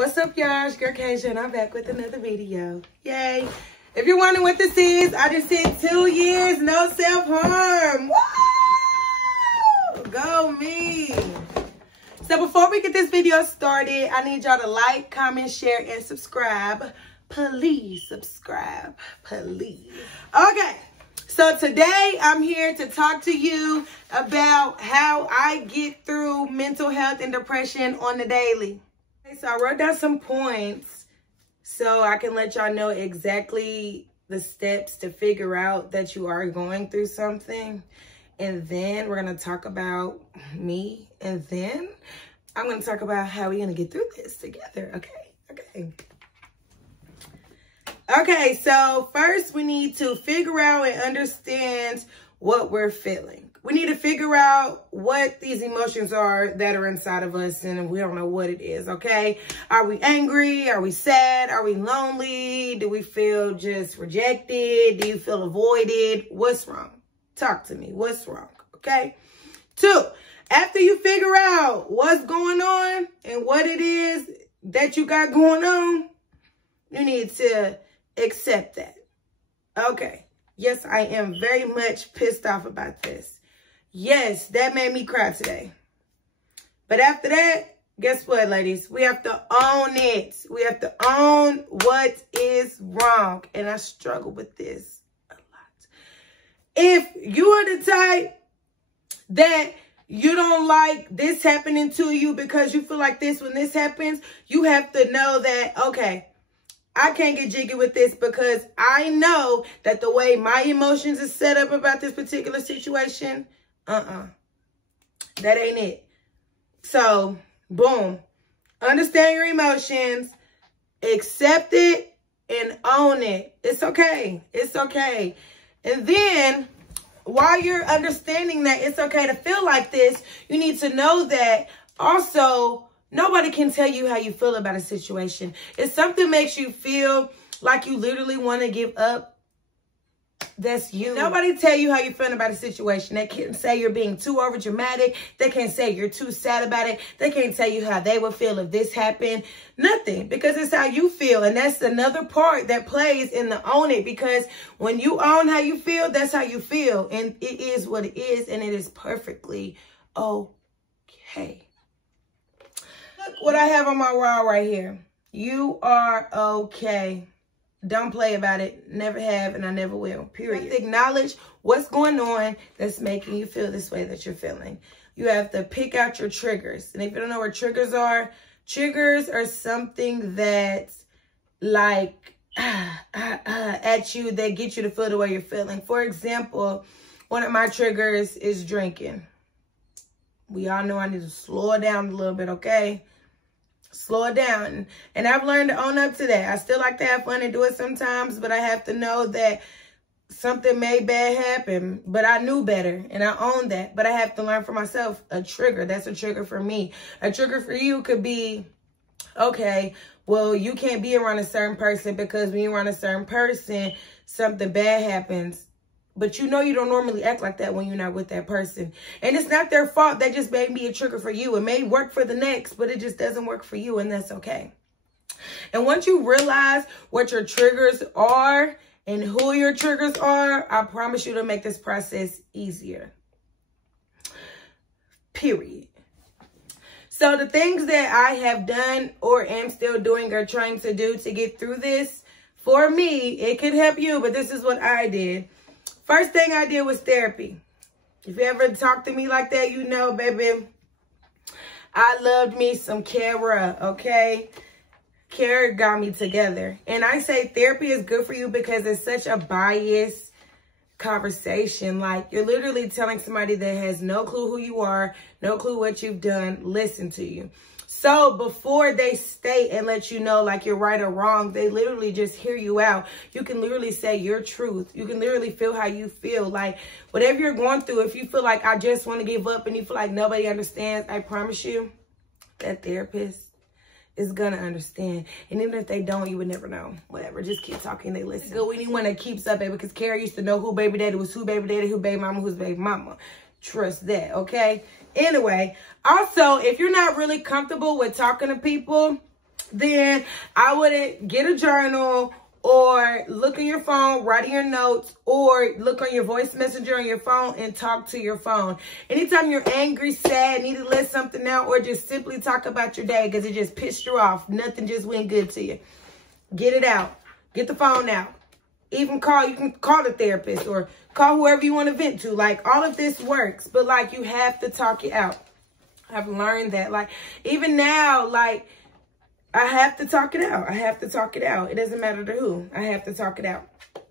What's up, y'all? It's your girl Keisha, and I'm back with another video. Yay! If you're wondering what this is, I just did 2 years, no self-harm. Woo! Go me! So before we get this video started, I need y'all to like, comment, share, and subscribe. Please subscribe, please. Okay, so today I'm here to talk to you about how I get through mental health and depression on the daily. So I wrote down some points so I can let y'all know exactly the steps to figure out that you are going through something. And then we're going to talk about me. And then I'm going to talk about how we're going to get through this together. Okay, so first we need to figure out and understand what we're feeling. We need to figure out what these emotions are that are inside of us, and we don't know what it is, okay? Are we angry? Are we sad? Are we lonely? Do we feel just rejected? Do you feel avoided? What's wrong? Talk to me. What's wrong, okay? 2, after you figure out what's going on and what it is that you got going on, you need to accept that, okay? Yes, I am very much pissed off about this. Yes, that made me cry today. But after that, guess what, ladies? We have to own it. We have to own what is wrong. And I struggle with this a lot. If you are the type that you don't like this happening to you because you feel like this when this happens, you have to know that, okay, I can't get jiggy with this because I know that the way my emotions is set up about this particular situation, that ain't it. So, boom. Understand your emotions, accept it, and own it. It's okay. It's okay. And then, while you're understanding that it's okay to feel like this, you need to know that also, nobody can tell you how you feel about a situation. If something makes you feel like you literally want to give up, that's you. Nobody tell you how you feel about a situation. They can't say you're being too overdramatic. They can't say you're too sad about it. They can't tell you how they would feel if this happened. Nothing, because it's how you feel. And that's another part that plays in the own it, because when you own how you feel, that's how you feel. And it is what it is, and it is perfectly okay. Look what I have on my wall right here. You are okay. Don't play about it. Never have, and I never will. Period. You have to acknowledge what's going on that's making you feel this way that you're feeling. You have to pick out your triggers. And if you don't know what triggers are something that's like at you that get you to feel the way you're feeling. For example, one of my triggers is drinking. We all know I need to slow it down a little bit, okay? Slow it down. And I've learned to own up to that. I still like to have fun and do it sometimes, but I have to know that something may bad happen, but I knew better and I own that. But I have to learn for myself a trigger. That's a trigger for me. A trigger for you could be, okay, well, you can't be around a certain person because when you're around a certain person, something bad happens. But you know you don't normally act like that when you're not with that person. And it's not their fault. That just may be a trigger for you. It may work for the next, but it just doesn't work for you, and that's okay. And once you realize what your triggers are and who your triggers are, I promise you to make this process easier. Period. So the things that I have done or am still doing or trying to do to get through this, for me, it could help you, but this is what I did. First thing I did was therapy. If you ever talk to me like that, you know, baby, I loved me some Kara, okay? Kara got me together. And I say therapy is good for you because it's such a biased conversation. Like, you're literally telling somebody that has no clue who you are, no clue what you've done, listen to you. So before they state and let you know like you're right or wrong, they literally just hear you out. You can literally say your truth. You can literally feel how you feel. Like whatever you're going through, if you feel like I just want to give up and you feel like nobody understands, I promise you that therapist is going to understand. And even if they don't, you would never know. Whatever. Just keep talking. They listen. Go anyone that keeps up, baby, because Carrie used to know who baby daddy was, who baby daddy, who baby mama, who's baby mama. Trust that, okay? Anyway, also, if you're not really comfortable with talking to people, then I would get a journal or look on your phone, write in your notes, or look on your voice messenger on your phone and talk to your phone. Anytime you're angry, sad, need to let something out, or just simply talk about your day because it just pissed you off, nothing just went good to you, get it out. Get the phone out. Even you can call the therapist or call whoever you want to vent to. Like, all of this works, but like, you have to talk it out. I've learned that. Like, even now, like, I have to talk it out. I have to talk it out. It doesn't matter to who. I have to talk it out.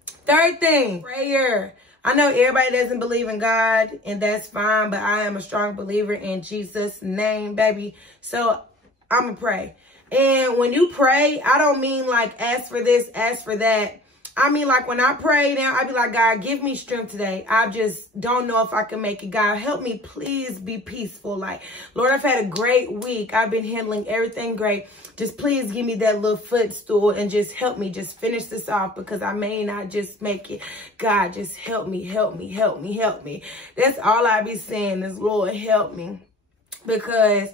Third thing, prayer. I know everybody doesn't believe in God, and that's fine, but I am a strong believer in Jesus' name, baby. So I'm going to pray. And when you pray, I don't mean like ask for this, ask for that. I mean, like, when I pray now, I be like, God, give me strength today. I just don't know if I can make it. God, help me. Please be peaceful. Like, Lord, I've had a great week. I've been handling everything great. Just please give me that little footstool and just help me. Just finish this off because I may not just make it. God, just help me, help me, help me, help me. That's all I be saying is, Lord, help me. Because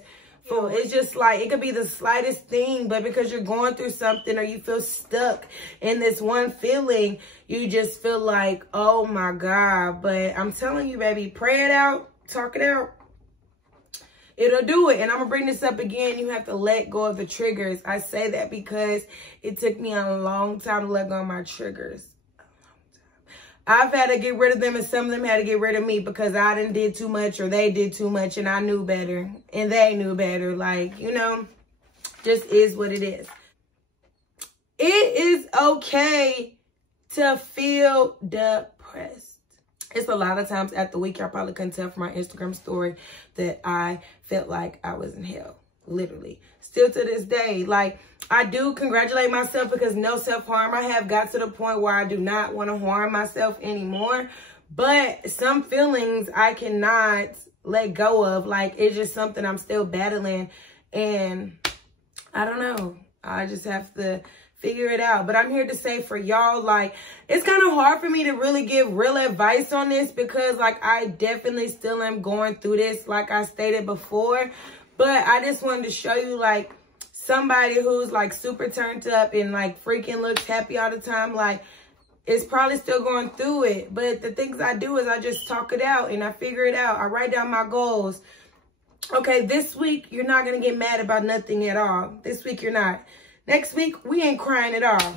it's just like, it could be the slightest thing, but because you're going through something or you feel stuck in this one feeling, you just feel like, oh my God. But I'm telling you, baby, pray it out, talk it out. It'll do it. And I'm going to bring this up again. You have to let go of the triggers. I say that because it took me a long time to let go of my triggers. I've had to get rid of them, and some of them had to get rid of me because I done did too much or they did too much and I knew better and they knew better. Like, you know, just is what it is. It is okay to feel depressed. It's a lot of times at the week, y'all probably couldn't tell from my Instagram story that I felt like I was in hell. Literally. Still to this day, like, I do congratulate myself because no self-harm. I have got to the point where I do not want to harm myself anymore. But some feelings I cannot let go of. Like, it's just something I'm still battling. And I don't know. I just have to figure it out. But I'm here to say for y'all, like, it's kind of hard for me to really give real advice on this because, like, I definitely still am going through this, like I stated before. But I just wanted to show you, like, somebody who's, like, super turned up and, like, freaking looks happy all the time, like, is probably still going through it. But the things I do is I just talk it out and I figure it out. I write down my goals. Okay, this week, you're not going to get mad about nothing at all. This week, you're not. Next week, we ain't crying at all.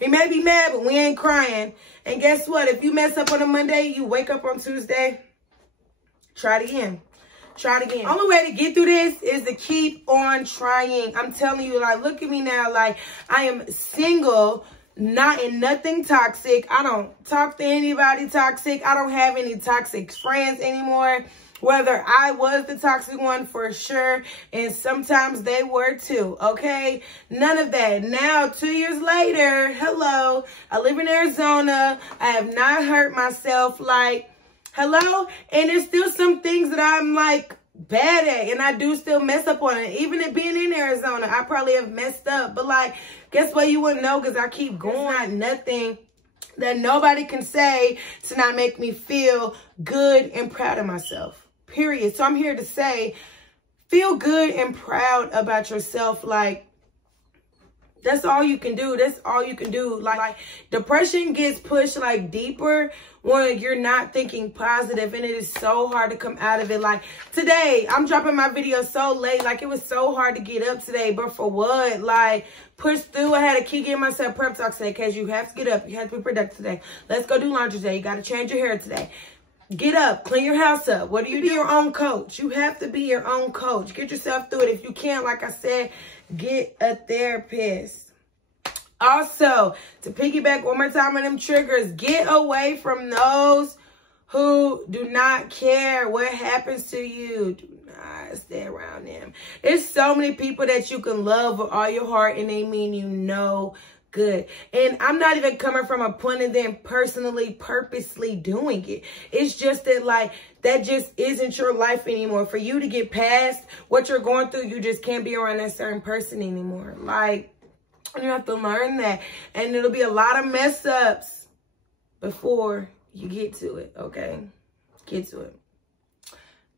We may be mad, but we ain't crying. And guess what? If you mess up on a Monday, you wake up on Tuesday, try it again. Try it again. Only way to get through this is to keep on trying. I'm telling you, like, look at me now. Like, I am single, not in nothing toxic. I don't talk to anybody toxic. I don't have any toxic friends anymore. Whether I was the toxic one for sure, and sometimes they were too, okay? None of that. Now, 2 years later, hello, I live in Arizona. I have not hurt myself, like, hello? And there's still some things that I'm, like, bad at, and I do still mess up on it. Even it being in Arizona, I probably have messed up. But, like, guess what? You wouldn't know because I keep going. There's not nothing that nobody can say to not make me feel good and proud of myself. Period. So I'm here to say, feel good and proud about yourself. Like, that's all you can do. That's all you can do. Like depression gets pushed, like, deeper when you're not thinking positive, and it is so hard to come out of it. Like, today, I'm dropping my video so late. Like, it was so hard to get up today, but for what? Like, push through. I had to keep getting myself prep talk today because you have to get up. You have to be productive today. Let's go do laundry today. You got to change your hair today. Get up, clean your house up. What do you be your own coach? You have to be your own coach. Get yourself through it. If you can't, like I said, get a therapist. Also, to piggyback one more time on them triggers, get away from those who do not care what happens to you. Do not stay around them. There's so many people that you can love with all your heart and they mean you no good. And I'm not even coming from a point of them personally, purposely doing it. It's just that, like, that just isn't your life anymore. For you to get past what you're going through, you just can't be around that certain person anymore. Like, you have to learn that. And it'll be a lot of mess ups before you get to it, okay? Get to it.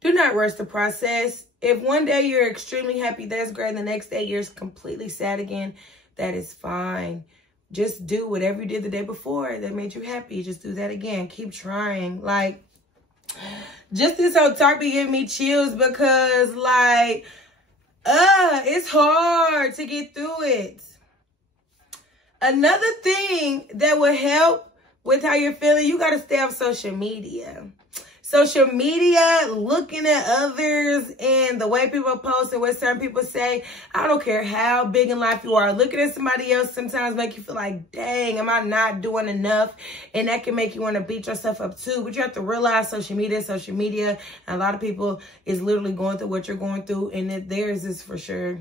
do not rush the process. If one day you're extremely happy, that's great. The next day you're completely sad again, that is fine. Just do whatever you did the day before that made you happy. Just do that again. Keep trying. Like, just this whole talk be giving me chills because, like, it's hard to get through it. Another thing that will help with how you're feeling, you got to stay off social media. Social media, looking at others and the way people post and what certain people say, I don't care how big in life you are. Looking at somebody else sometimes make you feel like, dang, am I not doing enough? And that can make you want to beat yourself up too. But you have to realize social media, and a lot of people is literally going through what you're going through. And that theirs is for sure,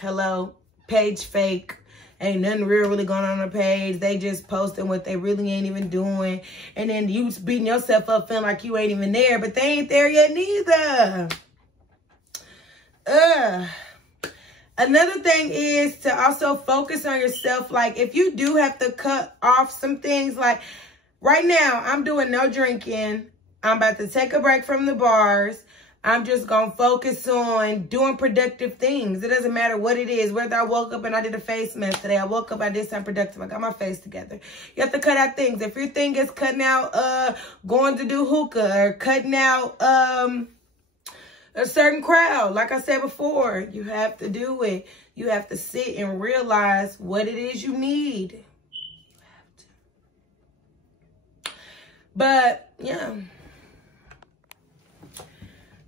hello, page fake. Ain't nothing real really going on the page. They just posting what they really ain't even doing. And then you beating yourself up feeling like you ain't even there. But they ain't there yet neither. Another thing is to also focus on yourself. Like if you do have to cut off some things. Like right now, I'm doing no drinking. I'm about to take a break from the bars. I'm just going to focus on doing productive things. It doesn't matter what it is. Whether I woke up and I did a face mask today. I woke up, I did something productive. I got my face together. You have to cut out things. If your thing is cutting out going to do hookah or cutting out a certain crowd, like I said before, you have to do it. You have to sit and realize what it is you need. You have to. But, yeah.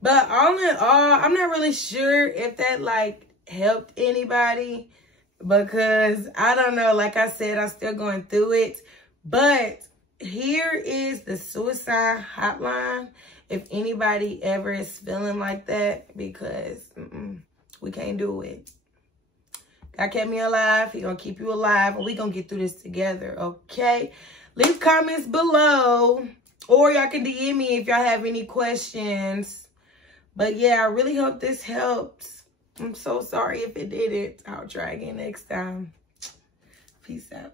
But all in all, I'm not really sure if that, like, helped anybody. Because, I don't know, like I said, I'm still going through it. But here is the Suicide Hotline. If anybody ever is feeling like that. Because we can't do it. God kept me alive. He gonna keep you alive. And we gonna get through this together, okay? Leave comments below. Or y'all can DM me if y'all have any questions. But yeah, I really hope this helps. I'm so sorry if it didn't. I'll try again next time. Peace out.